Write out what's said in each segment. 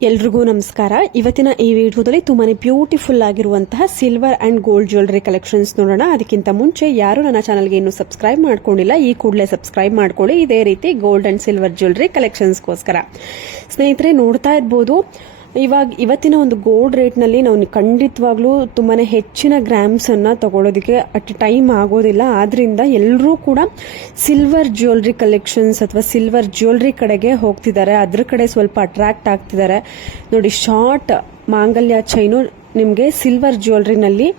ಎಲ್ರಿಗೂ ನಮಸ್ಕಾರ. ಇವತ್ತಿನ ಈ ವಿಡಿಯೋದಲ್ಲಿ ತುಂಬಾನೇ ಬ್ಯೂಟಿಫುಲ್ ಆಗಿರುವಂತಹ silver and gold jewellery collections ನೋಡೋಣ. ಅದಕ್ಕಿಂತ ಮುಂಚೆ ಯಾರು ನನ್ನ ಚಾನಲ್ಗೆ ಇನ್ನೂ ಸಬ್ಸ್ಕ್ರೈಬ್ ಮಾಡ್ಕೊಂಡಿಲ್ಲ, ಈ ಕೂಡಲೇ ಸಬ್ಸ್ಕ್ರೈಬ್ ಮಾಡ್ಕೊಳ್ಳಿ. ಇದೇ ರೀತಿ ಗೋಲ್ಡ್ ಅಂಡ್ ಸಿಲ್ವರ್ ಜ್ಯುವೆಲರಿ ಕಲೆಕ್ಷನ್ಸ್ಗೋಸ್ಕರ. ಸ್ನೇಹಿತರೆ, ನೋಡ್ತಾ ಇರ್ಬೋದು, ಇವತ್ತಿನ ಒಂದು ಗೋಲ್ಡ್ ರೇಟ್ನಲ್ಲಿ ನಾವು ಖಂಡಿತವಾಗ್ಲೂ ತುಂಬಾನೇ ಹೆಚ್ಚಿನ ಗ್ರಾಮ್ಸ್ ಅನ್ನ ತಗೊಳ್ಳೋದಕ್ಕೆ ಅಟ್ ಟೈಮ್ ಆಗೋದಿಲ್ಲ. ಆದ್ರಿಂದ ಎಲ್ಲರೂ ಕೂಡ ಸಿಲ್ವರ್ ಜ್ಯುವೆಲರಿ ಕಲೆಕ್ಷನ್ಸ್ ಅಥವಾ ಸಿಲ್ವರ್ ಜ್ಯುವೆಲರಿ ಕಡೆಗೆ ಹೋಗ್ತಿದ್ದಾರೆ, ಅದ್ರ ಕಡೆ ಸ್ವಲ್ಪ ಅಟ್ರಾಕ್ಟ್ ಆಗ್ತಿದ್ದಾರೆ. ನೋಡಿ, ಶಾರ್ಟ್ ಮಾಂಗಲ್ಯ ಚೈನು ನಿಮಗೆ ಸಿಲ್ವರ್ ಜ್ಯುವೆಲರಿನಲ್ಲಿ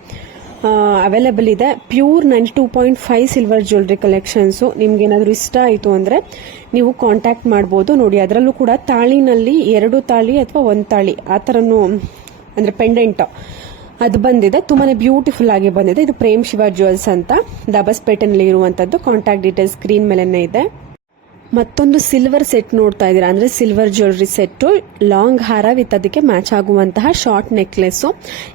ಅವೈಲೇಬಲ್ ಇದೆ. Pure 92.5 silver jewellery collections. ನಿಮ್ಗೆ ಏನಾದರೂ ಇಷ್ಟ ಆಯಿತು ಅಂದ್ರೆ ನೀವು ಕಾಂಟ್ಯಾಕ್ಟ್ ಮಾಡಬಹುದು. ನೋಡಿ, ಅದರಲ್ಲೂ ಕೂಡ ತಾಳಿನಲ್ಲಿ 2 ತಾಳಿ ಅಥವಾ 1 ತಾಳಿ ಆ ಥರನು ಅಂದ್ರೆ ಪೆಂಡೆಂಟ್ ಅದು ಬಂದಿದೆ. ತುಂಬಾನೇ ಬ್ಯೂಟಿಫುಲ್ ಆಗಿ ಬಂದಿದೆ. ಇದು ಪ್ರೇಮ್ ಶಿವ ಜ್ಯುವೆಲ್ಸ್ ಅಂತ ದಾಬಸ್ಪೇಟೆನಲ್ಲಿ ಇರುವಂತದ್ದು. ಕಾಂಟ್ಯಾಕ್ಟ್ ಡೀಟೇಲ್ಸ್ ಸ್ಕ್ರೀನ್ ಮೇಲೆನೇ ಇದೆ. ಮತ್ತೊಂದು ಸಿಲ್ವರ್ ಸೆಟ್ ನೋಡ್ತಾ ಇದ್ದೀರಾ, ಅಂದ್ರೆ ಸಿಲ್ವರ್ ಜ್ಯುವೆಲರಿ ಸೆಟ್, ಲಾಂಗ್ ಹಾರ ವಿತ್ ಅದಕ್ಕೆ ಮ್ಯಾಚ್ ಆಗುವಂತಹ ಶಾರ್ಟ್ ನೆಕ್ಲೆಸ್.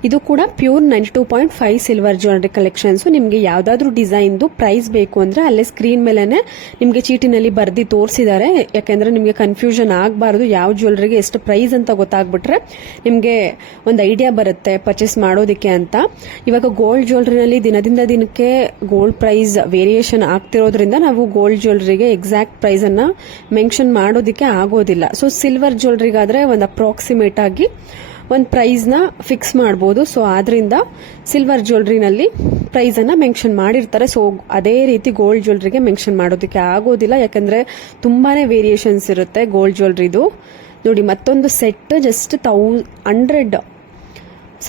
ಇದು ಕೂಡ ಪ್ಯೂರ್ 92.5 ಸಿಲ್ವರ್ ಜ್ಯುವೆಲರಿ ಕಲೆಕ್ಷನ್ಸ್. ನಿಮ್ಗೆ ಯಾವ್ದಾದ್ರು ಡಿಸೈನ್ ಪ್ರೈಸ್ ಬೇಕು ಅಂದ್ರೆ ಅಲ್ಲೇ ಸ್ಕ್ರೀನ್ ಮೇಲೆನೆ ನಿಮ್ಗೆ ಚೀಟಿನಲ್ಲಿ ಬರ್ದಿ ತೋರಿಸಿದ್ದಾರೆ. ಯಾಕೆಂದ್ರೆ ನಿಮ್ಗೆ ಕನ್ಫ್ಯೂಷನ್ ಆಗಬಾರದು, ಯಾವ ಜ್ಯುವೆಲರಿಗೆ ಎಷ್ಟು ಪ್ರೈಸ್ ಅಂತ ಗೊತ್ತಾಗ್ಬಿಟ್ರೆ ನಿಮ್ಗೆ ಒಂದು ಐಡಿಯಾ ಬರುತ್ತೆ ಪರ್ಚೇಸ್ ಮಾಡೋದಕ್ಕೆ ಅಂತ. ಇವಾಗ ಗೋಲ್ಡ್ ಜ್ಯುವೆಲರಿನಲ್ಲಿ ದಿನದಿಂದ ದಿನಕ್ಕೆ ಗೋಲ್ಡ್ ಪ್ರೈಸ್ ವೇರಿಯೇಷನ್ ಆಗ್ತಿರೋದ್ರಿಂದ ನಾವು ಗೋಲ್ಡ್ ಜ್ಯುವೆಲರಿಗೆ ಎಕ್ಸಾಕ್ಟ್ ಪ್ರೈಸ್ ಅನ್ನ ಮೆನ್ಷನ್ ಮಾಡೋದಕ್ಕೆ ಆಗೋದಿಲ್ಲ. ಸೊ ಸಿಲ್ವರ್ ಜ್ಯುವೆಲರಿಗಾದ್ರೆ ಒಂದು ಅಪ್ರಾಕ್ಸಿಮೇಟ್ ಆಗಿ ಒಂದು ಪ್ರೈಸ್ ನ ಫಿಕ್ಸ್ ಮಾಡಬಹುದು. ಸೊ ಆದ್ರಿಂದ ಸಿಲ್ವರ್ ಜ್ಯುವೆಲರಿನಲ್ಲಿ ಪ್ರೈಸ್ ಅನ್ನ ಮೆನ್ಷನ್ ಮಾಡಿರ್ತಾರೆ. ಸೊ ಅದೇ ರೀತಿ ಗೋಲ್ಡ್ ಜ್ಯುವೆಲರಿಗೆ ಮೆನ್ಷನ್ ಮಾಡೋದಕ್ಕೆ ಆಗೋದಿಲ್ಲ, ಯಾಕಂದ್ರೆ ತುಂಬಾನೇ ವೇರಿಯೇಷನ್ಸ್ ಇರುತ್ತೆ ಗೋಲ್ಡ್ ಜ್ಯುವೆಲರಿದು. ನೋಡಿ, ಮತ್ತೊಂದು ಸೆಟ್ ಜಸ್ಟ್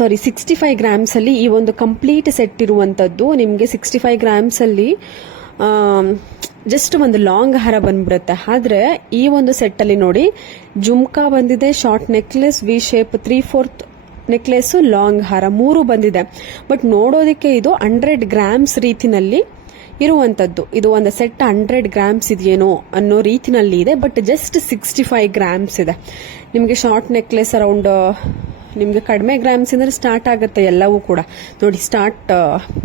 65 ಗ್ರಾಮ್ಸ್ ಅಲ್ಲಿ ಈ ಒಂದು ಕಂಪ್ಲೀಟ್ ಸೆಟ್ ಇರುವಂತದ್ದು. ನಿಮ್ಗೆ 65 ಗ್ರಾಮ್ಸ್ ಅಲ್ಲಿ ಜಸ್ಟ್ ಒಂದು ಲಾಂಗ್ ಹಾರ ಬಂದ್ಬಿಡುತ್ತೆ. ಆದ್ರೆ ಈ ಒಂದು ಸೆಟ್ ಅಲ್ಲಿ ನೋಡಿ, ಜುಮ್ಕಾ ಬಂದಿದೆ, short necklace, V shape 3/4 necklace, long ಹಾರ 3 ಬಂದಿದೆ. ಬಟ್ ನೋಡೋದಕ್ಕೆ ಇದು 100 ಗ್ರಾಮ್ಸ್ ರೀತಿನಲ್ಲಿ ಇರುವಂತದ್ದು. ಇದು ಒಂದು ಸೆಟ್ 100 ಗ್ರಾಮ್ಸ್ ಇದೆಯೇನೋ ಅನ್ನೋ ರೀತಿನಲ್ಲಿ ಇದೆ, ಬಟ್ ಜಸ್ಟ್ 65 ಗ್ರಾಮ್ಸ್ ಇದೆ. ನಿಮ್ಗೆ ಶಾರ್ಟ್ ನೆಕ್ಲೆಸ್ ಅರೌಂಡ್ ನಿಮ್ಗೆ ಕಡಿಮೆ ಗ್ರಾಮ್ಸ್ ಇಂದ್ರೆ ಸ್ಟಾರ್ಟ್ ಆಗುತ್ತೆ ಎಲ್ಲವೂ ಕೂಡ. ನೋಡಿ,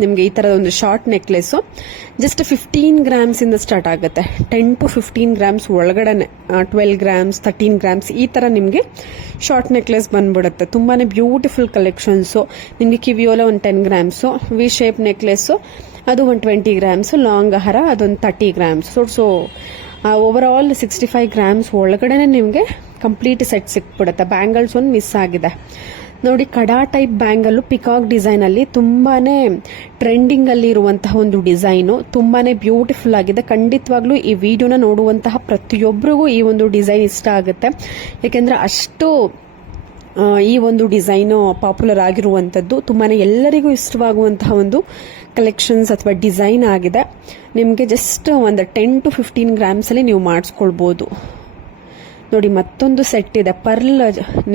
ನಿಮ್ಗೆ ಈ ತರದ ಒಂದು ಶಾರ್ಟ್ ನೆಕ್ಲೆಸ್ ಜಸ್ಟ್ 15 ಗ್ರಾಮ್ಸ್ ಇಂದ ಸ್ಟಾರ್ಟ್ ಆಗುತ್ತೆ. 10 to 15 ಗ್ರಾಮ್ಸ್ ಒಳಗಡೆನೆ 12 ಗ್ರಾಮ್ಸ್ 13 ಗ್ರಾಮ್ಸ್ ಈ ತರ ನಿಮ್ಗೆ ಶಾರ್ಟ್ ನೆಕ್ಲೆಸ್ ಬಂದ್ಬಿಡುತ್ತೆ. ತುಂಬಾನೇ ಬ್ಯೂಟಿಫುಲ್ ಕಲೆಕ್ಷನ್ಸ್. ನಿಮ್ಗೆ ಕಿವಿಯೋಲ ಒಂದು 10 ಗ್ರಾಮ್ಸ್, ವಿ ಶೇಪ್ ನೆಕ್ಲೆಸ್ ಅದು ಒಂದು 20 ಗ್ರಾಮ್ಸ್, ಲಾಂಗ್ ಹಾರ ಅದೊಂದು 30 grams. So over all 65 grams ಒಳಗಡೆನೆ ನಿಮ್ಗೆ ಕಂಪ್ಲೀಟ್ ಸೆಟ್ ಸಿಕ್ಬಿಡುತ್ತೆ. ಬ್ಯಾಂಗಲ್ಸ್ ಒಂದು ಮಿಸ್ ಆಗಿದೆ. ನೋಡಿ, ಕಡಾ ಟೈಪ್ ಬ್ಯಾಂಗಲ್ ಪಿಕಾಕ್ ಡಿಸೈನ್ ಅಲ್ಲಿ ತುಂಬಾನೇ ಟ್ರೆಂಡಿಂಗ್ ಅಲ್ಲಿ ಇರುವಂತಹ ಒಂದು ಡಿಸೈನು. ತುಂಬಾನೇ ಬ್ಯೂಟಿಫುಲ್ ಆಗಿದೆ. ಖಂಡಿತವಾಗ್ಲೂ ಈ ವಿಡಿಯೋನ ನೋಡುವಂತಹ ಪ್ರತಿಯೊಬ್ಬರಿಗೂ ಈ ಒಂದು ಡಿಸೈನ್ ಇಷ್ಟ ಆಗುತ್ತೆ, ಯಾಕೆಂದ್ರೆ ಅಷ್ಟು ಈ ಒಂದು ಡಿಸೈನ್ ಪಾಪ್ಯುಲರ್ ಆಗಿರುವಂತದ್ದು. ತುಂಬಾನೇ ಎಲ್ಲರಿಗೂ ಇಷ್ಟವಾಗುವಂತಹ ಒಂದು ಕಲೆಕ್ಷನ್ಸ್ ಅಥವಾ ಡಿಸೈನ್ ಆಗಿದೆ. ನಿಮ್ಗೆ ಜಸ್ಟ್ ಒಂದು 10 to 15 ಗ್ರಾಮ್ಸ್ ಅಲ್ಲಿ ನೀವು ಮಾಡಿಸ್ಕೊಳ್ಬಹುದು. ನೋಡಿ, ಮತ್ತೊಂದು ಸೆಟ್ ಇದೆ, pearl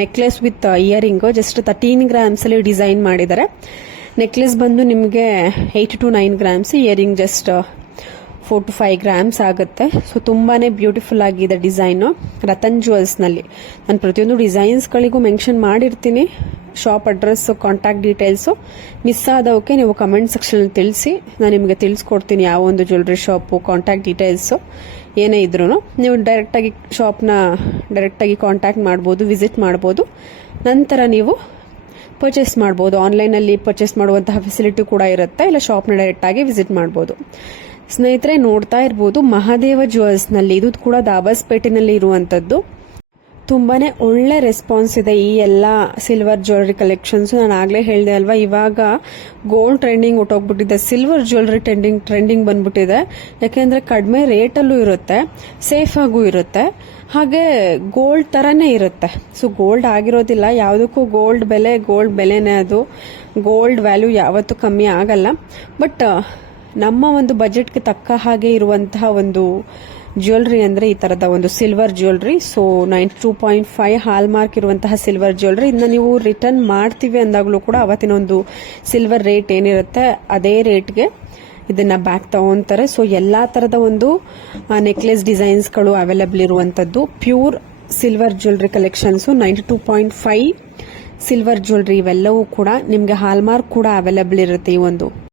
necklace with earring, just 13 grams ಅಲ್ಲಿ ಡಿಸೈನ್ ಮಾಡಿದ್ದಾರೆ. ನೆಕ್ಲೆಸ್ ಬಂದು ನಿಮ್ಗೆ 8 to 9 grams, earring just 4 to 5 grams ಆಗುತ್ತೆ. ಸೊ ತುಂಬಾನೇ ಬ್ಯೂಟಿಫುಲ್ ಆಗಿದೆ ಡಿಸೈನ್. ರತನ್ ಜ್ಯುವೆಲ್ಸ್ ನಲ್ಲಿ ನಾನು ಪ್ರತಿಯೊಂದು ಡಿಸೈನ್ಸ್ ಗಳಿಗೂ ಮೆನ್ಷನ್ ಮಾಡಿರ್ತೀನಿ. Shop address, contact details miss ಆದವಕ್ಕೆ ನೀವು ಕಮೆಂಟ್ ಸೆಕ್ಷನ್ ತಿಳಿಸಿ, ನಾನು ನಿಮಗೆ ತಿಳಿಸ್ಕೊಡ್ತೀನಿ ಯಾವ ಒಂದು ಜ್ಯುವೆಲರಿ ಶಾಪ್, ಕಾಂಟ್ಯಾಕ್ಟ್ ಡೀಟೇಲ್ಸ್ ಏನೇ ಇದ್ರೂ. ನೀವು ಡೈರೆಕ್ಟಾಗಿ ಶಾಪ್ನ ಡೈರೆಕ್ಟಾಗಿ ಕಾಂಟ್ಯಾಕ್ಟ್ ಮಾಡ್ಬೋದು, ವಿಸಿಟ್ ಮಾಡ್ಬೋದು. ನಂತರ ನೀವು ಪರ್ಚೇಸ್ ಮಾಡ್ಬೋದು. ಆನ್ಲೈನಲ್ಲಿ ಪರ್ಚೇಸ್ ಮಾಡುವಂತಹ ಫೆಸಿಲಿಟಿ ಕೂಡ ಇರುತ್ತೆ, ಇಲ್ಲ ಶಾಪ್ನ ಡೈರೆಕ್ಟಾಗಿ ವಿಸಿಟ್ ಮಾಡ್ಬೋದು. ಸ್ನೇಹಿತರೆ, ನೋಡ್ತಾ ಇರ್ಬೋದು, ಮಹಾದೇವ ಜ್ಯುವೆಲ್ಸ್ ನಲ್ಲಿ, ಇದು ಕೂಡ ದಾಬಸ್ಪೇಟೆನಲ್ಲಿ ಇರುವಂತದ್ದು. ತುಂಬಾನೇ ಒಳ್ಳೆ ರೆಸ್ಪಾನ್ಸ್ ಇದೆ ಈ ಎಲ್ಲ ಸಿಲ್ವರ್ ಜ್ಯುವೆಲರಿ ಕಲೆಕ್ಷನ್ಸ್. ನಾನು ಆಗ್ಲೇ ಹೇಳಿದೆ ಅಲ್ವಾ, ಇವಾಗ ಗೋಲ್ಡ್ ಟ್ರೆಂಡಿಂಗ್ ಹೊಟ್ಟೋಗ್ಬಿಟ್ಟಿದೆ, ಸಿಲ್ವರ್ ಜ್ಯುವೆಲರಿ ಟ್ರೆಂಡಿಂಗ್ ಬಂದ್ಬಿಟ್ಟಿದೆ. ಯಾಕೆಂದ್ರೆ ಕಡಿಮೆ ರೇಟಲ್ಲೂ ಇರುತ್ತೆ, ಸೇಫ್ ಆಗೂ ಇರುತ್ತೆ, ಹಾಗೆ ಗೋಲ್ಡ್ ತರನೇ ಇರುತ್ತೆ. ಸೊ ಗೋಲ್ಡ್ ಆಗಿರೋದಿಲ್ಲ ಯಾವುದಕ್ಕೂ. ಗೋಲ್ಡ್ ಬೆಲೆನೇ ಅದು. ಗೋಲ್ಡ್ ವ್ಯಾಲ್ಯೂ ಯಾವತ್ತೂ ಕಮ್ಮಿ ಆಗಲ್ಲ. ಬಟ್ ನಮ್ಮ ಒಂದು ಬಜೆಟ್ಗೆ ತಕ್ಕ ಹಾಗೆ ಇರುವಂತಹ ಒಂದು ಜ್ಯುವೆಲರಿ ಅಂದ್ರೆ ಈ ತರದ ಒಂದು ಸಿಲ್ವರ್ ಜ್ಯುವೆಲರಿ. ಸೊ 92.5 ಹಾಲ್ ಮಾರ್ಕ್ ಇರುವಂತಹ ಸಿಲ್ವರ್ ಜ್ಯುವೆಲರಿ. ಇದನ್ನ ನೀವು ರಿಟರ್ನ್ ಮಾಡ್ತೀವಿ ಅಂದಾಗ್ಲೂ ಕೂಡ ಅವತ್ತಿನ ಒಂದು ಸಿಲ್ವರ್ ರೇಟ್ ಏನಿರುತ್ತೆ ಅದೇ ರೇಟ್ಗೆ ಇದನ್ನ ಬ್ಯಾಕ್ ತಗೊಂತಾರೆ. ಸೊ ಎಲ್ಲಾ ತರದ ಒಂದು ನೆಕ್ಲೆಸ್ ಡಿಸೈನ್ಸ್ ಗಳು ಅವೈಲೇಬಲ್ ಇರುವಂತದ್ದು. Pure silver jewellery collections 92.5 silver jewellery ಇವೆಲ್ಲವೂ ಕೂಡ ನಿಮ್ಗೆ ಹಾಲ್ ಮಾರ್ಕ್ ಕೂಡ ಅವೈಲೇಬಲ್ ಇರುತ್ತೆ ಈ ಒಂದು